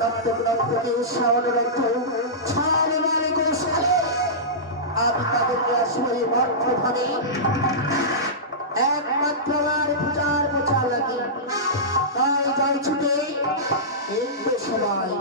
দত্তকে সামনে রেখে ছাড় মারে কৌশলে আমি তাদেরকে আসলে বদ্ধভাবে একমাত্র আমার পূজার পূজা লাগে তাই যাই ছুটে হিন্দু সবাই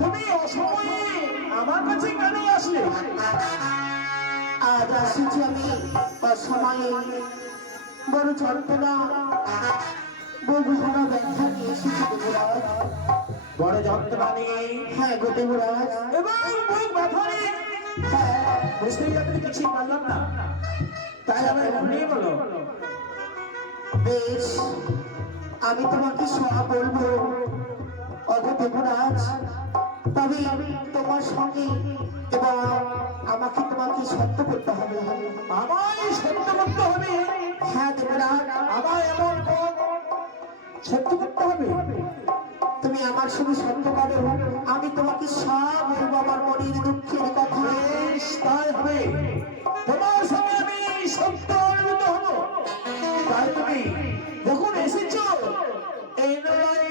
তুমি অসময়ে আমার কাছে কেন আসলে? আজ আসিছি আমি অসময়ে বড় যন্ত্রণা বহু ব্যাখ্যা নিয়ে এসেছি দেবরাজ। বড় যন্ত্রণা নিয়ে? হ্যাঁ গো দেবরাজ। এবং বুক ব্যথা নিয়ে? হ্যাঁ, বুঝতেই পারছি কিছুই পারলাম না, তাই আমার নিয়ে বলো। বেশ, আমি তোমাকে সব বলবো অগো দেবরাজ, তবে তোমার সঙ্গে এবং আমাকে তোমাকে সত্য করতে হবে। আমায় সত্য করতে হবে? হ্যাঁ দেবরাজ। আমায় এমন সত্য করতে হবে? তুমি আমার সঙ্গে সত্য করো, আমি তোমাকে সব বলবো আমার মনের দুঃখের কথা। বেশ, তাই হবে। তোমার সঙ্গে আমি সত্য অনুভূত হবো। তাই তুমি যখন এসেছো এই লড়াই,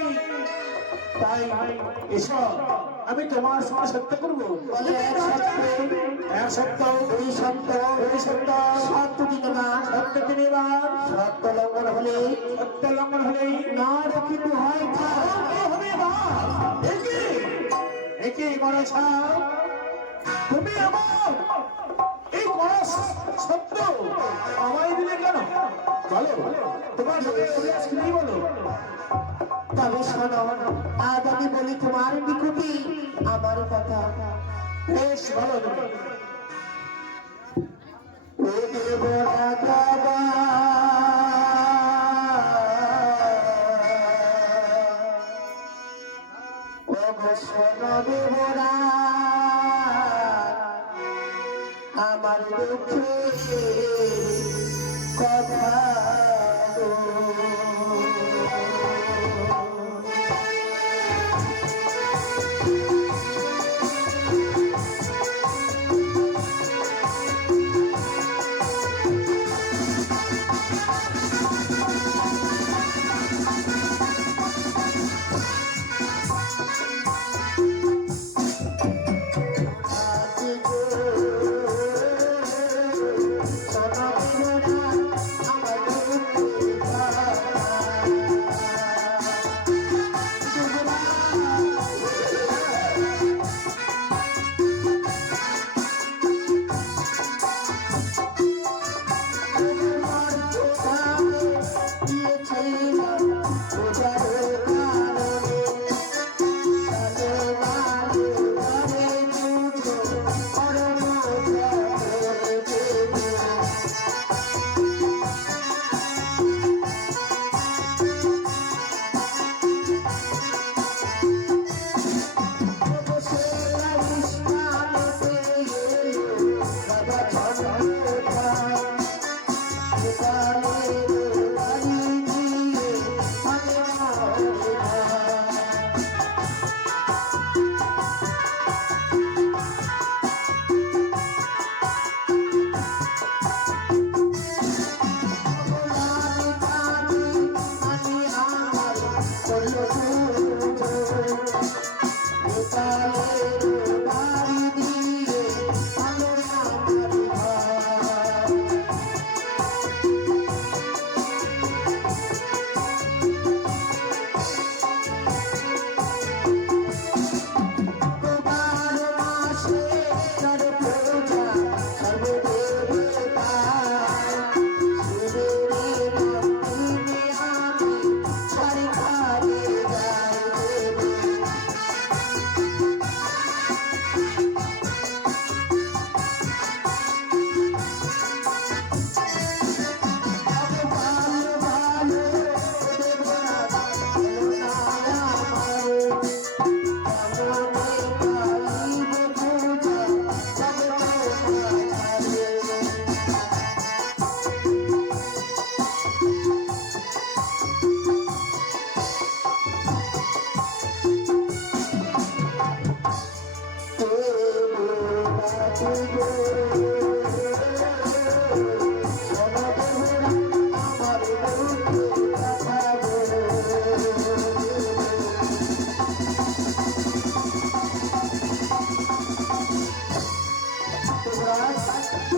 তাই এসব আমি তোমার সঙ্গে সত্য করবো। এক সপ্তাহ, দুই সপ্তাহ, দুই সপ্তাহ, সত্য দিনে না, সত্য দিনে বার, সত্য লঙ্ঘন হলে সত্য লঙ্ঘন হলেই না রক্ষিত হয় হবে। একে করা ছাড় তুমি আমার এই করা সত্য আমায় দিলে কেন বলো? তোমার নেই বলো। তবে শোনো, আজ আমি বলি তোমার নিকটে আমার কথা। বেশ, বলো তুমি। ও দেবরাজ শোনো দেবরাজ, আমার দুঃখের কথা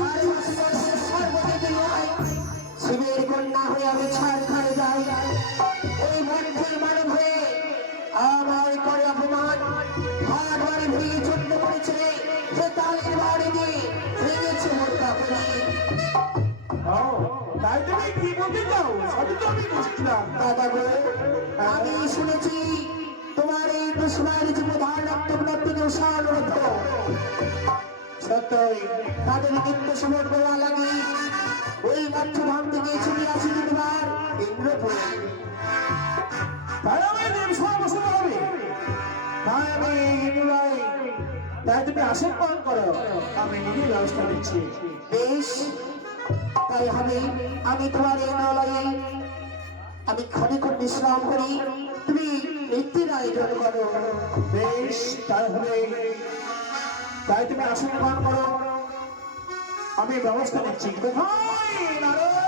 আমার বুকে কাঁপাবে। শিবের কন্যা হয়ে আমি ছাড় খাড়ে যাই, ওই মন্ত্রের মানব হয়ে আমার করে অপমান, হাত বাড়ি ভেঙে চন্দ্র করেছে, সে তালের বাড়ি দিয়ে ভেঙেছে মোর কাপড়ে। তাই তুমি কি বলতে চাও? সবই তো আমি বুঝছিলাম। দাদা গো, আমি শুনেছি তোমার এই দুশ্মনের যে প্রধান আপনার থেকে অনুরোধ সত্যই তাদের নিত্য সময় দেওয়া লাগে ওই মাতৃধাম থেকে ছুটে আসি তোমার ইন্দ্রপুরে। তাই আমি দেবসভা বসাতে হবে। তাই আমি ইন্দ্রাই, তাই তুমি আশীর্বাদ করো, আমি নিজে ব্যবস্থা দিচ্ছি। বেশ, তাই হবে। আমি তোমার এই নলয়ে আমি ক্ষণিক্ষণ বিশ্রাম করি, তুমি নৃত্যের আয়োজন করো। বেশ, তাই হবে। তাই তুমি আশীর্বাদ করো, আমি ব্যবস্থা নিচ্ছি। কোথায় নারদ?